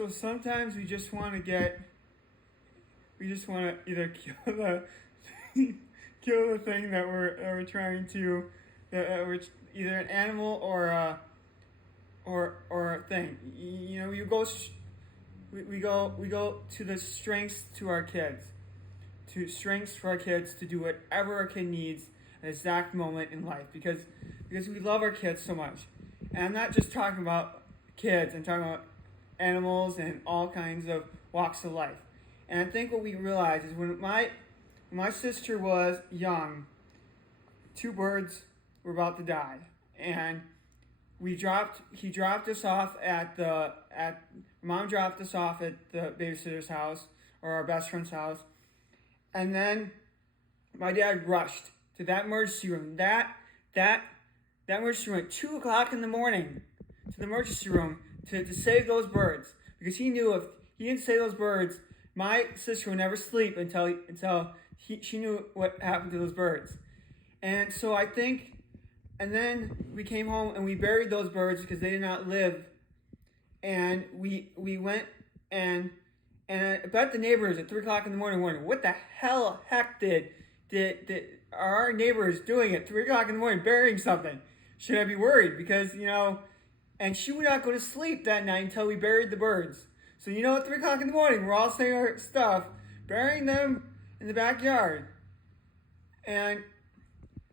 So sometimes we just want to either kill the kill the thing that we're trying to that we're either an animal or or a thing. You know, we go to the strengths to our kids, to strengths for our kids to do whatever our kid needs at the exact moment in life because we love our kids so much. And I'm not just talking about kids, I'm talking about animals and all kinds of walks of life. And I think what we realize is when my sister was young, two birds were about to die. And he dropped us off at mom dropped us off at the babysitter's house or our best friend's house. And then my dad rushed to that emergency room. That emergency room at 2 o'clock in the morning to the emergency room to save those birds. Because he knew if he didn't save those birds, my sister would never sleep until she knew what happened to those birds. And so I think, and then we came home and we buried those birds because they did not live. And we went and I bet the neighbors at 3 o'clock in the morning wondering what the heck did our neighbors doing at 3 o'clock in the morning burying something? Should I be worried? Because, you know, and she would not go to sleep that night until we buried the birds. So, you know, at 3 o'clock in the morning, we're all saying our stuff, burying them in the backyard. And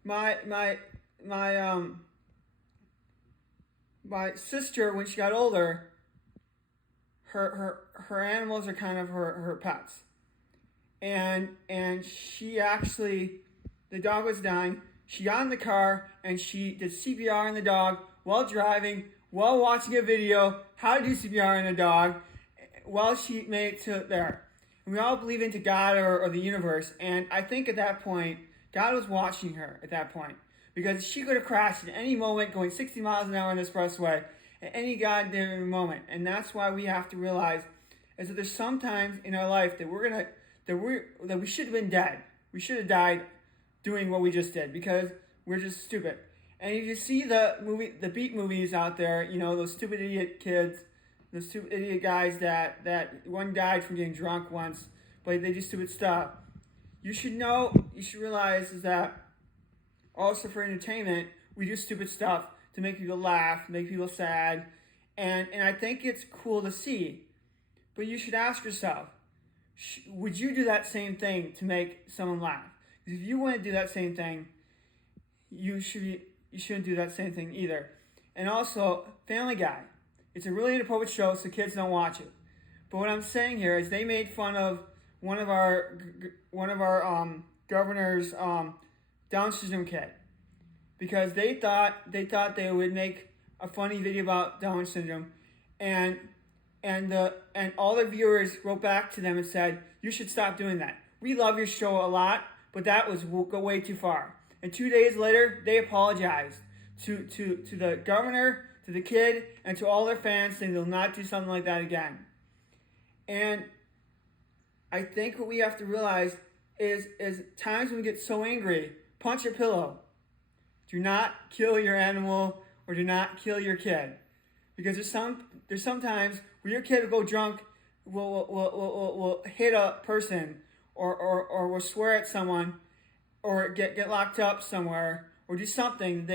my sister, when she got older, her animals are kind of her pets. And she actually, the dog was dying. She got in the car and she did CPR on the dog while driving, while watching a video, how to do CPR on a dog, while she made it to there. And we all believe into God or the universe. And I think at that point, God was watching her at that point. Because she could have crashed at any moment going 60 miles an hour on the expressway at any goddamn moment. And that's why we have to realize is that there's some times in our life that we should have been dead. We should have died doing what we just did because we're just stupid. And if you see the beat movies out there, you know, those stupid idiot kids, those stupid idiot guys that one died from getting drunk once, but they do stupid stuff. You should realize is that also for entertainment, we do stupid stuff to make people laugh, make people sad, and I think it's cool to see. But you should ask yourself, would you do that same thing to make someone laugh? Because if you want to do that same thing, you shouldn't do that same thing either. And also, Family Guy. It's a really inappropriate show, so kids don't watch it. But what I'm saying here is they made fun of one of our governor's Down syndrome kid because they thought they would make a funny video about Down syndrome, and all the viewers wrote back to them and said, you should stop doing that. We love your show a lot, but that was go way too far. And 2 days later, they apologized to the governor, to the kid, and to all their fans, saying they'll not do something like that again. And I think what we have to realize is times when we get so angry, punch a pillow. Do not kill your animal or do not kill your kid. Because there's sometimes where your kid will go drunk, will hit a person or will swear at someone or get locked up somewhere or do something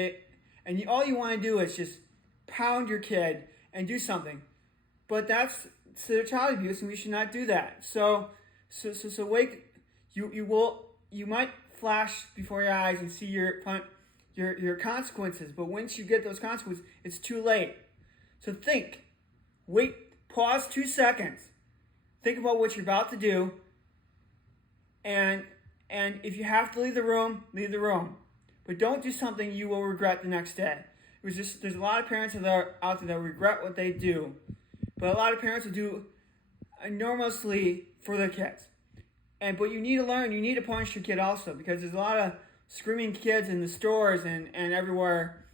all you want to do is just pound your kid and do something. But that's child abuse and we should not do that. So wake you might flash before your eyes and see your consequences, but once you get those consequences, it's too late. So think, wait, pause 2 seconds, think about what you're about to do, and if you have to leave the room, but don't do something you will regret the next day. There's a lot of parents out there that regret what they do, but a lot of parents will do enormously for their kids. But you need to learn, you need to punish your kid also, because there's a lot of screaming kids in the stores and everywhere,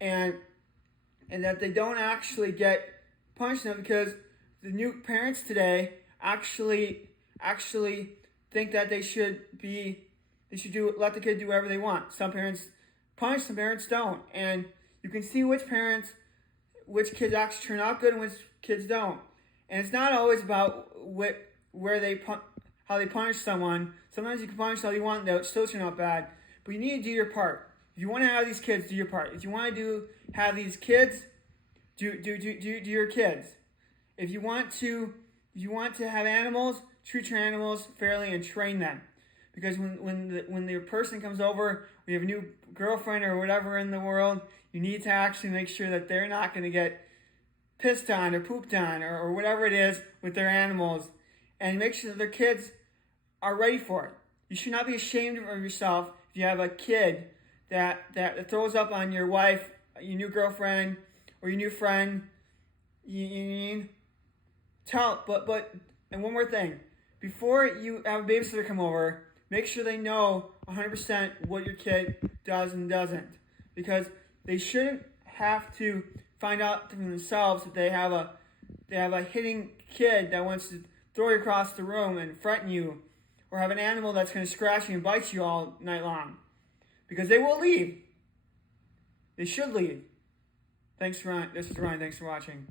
and that they don't actually get punished enough because the new parents today actually think that they should let the kid do whatever they want. Some parents punish, some parents don't, and you can see which kids actually turn out good and which kids don't. And it's not always about how they punish someone. Sometimes you can punish all you want, they'll still turn out bad. But you need to do your part. If you want to have these kids, do your part. If you want to have these kids, do your kids. If you want to have animals, treat your animals fairly and train them. Because when the person comes over, we have a new girlfriend or whatever in the world, you need to actually make sure that they're not going to get pissed on or pooped on or whatever it is with their animals, and make sure that their kids are ready for it. You should not be ashamed of yourself if you have a kid that throws up on your wife, your new girlfriend, or your new friend. And one more thing. Before you have a babysitter come over, make sure they know 100% what your kid does and doesn't. Because they shouldn't have to find out for themselves that they have a hitting kid that wants to throw you across the room and threaten you, or have an animal that's going to scratch you and bite you all night long. Because they will leave. They should leave. Thanks, Ryan. This is Ryan. Thanks for watching.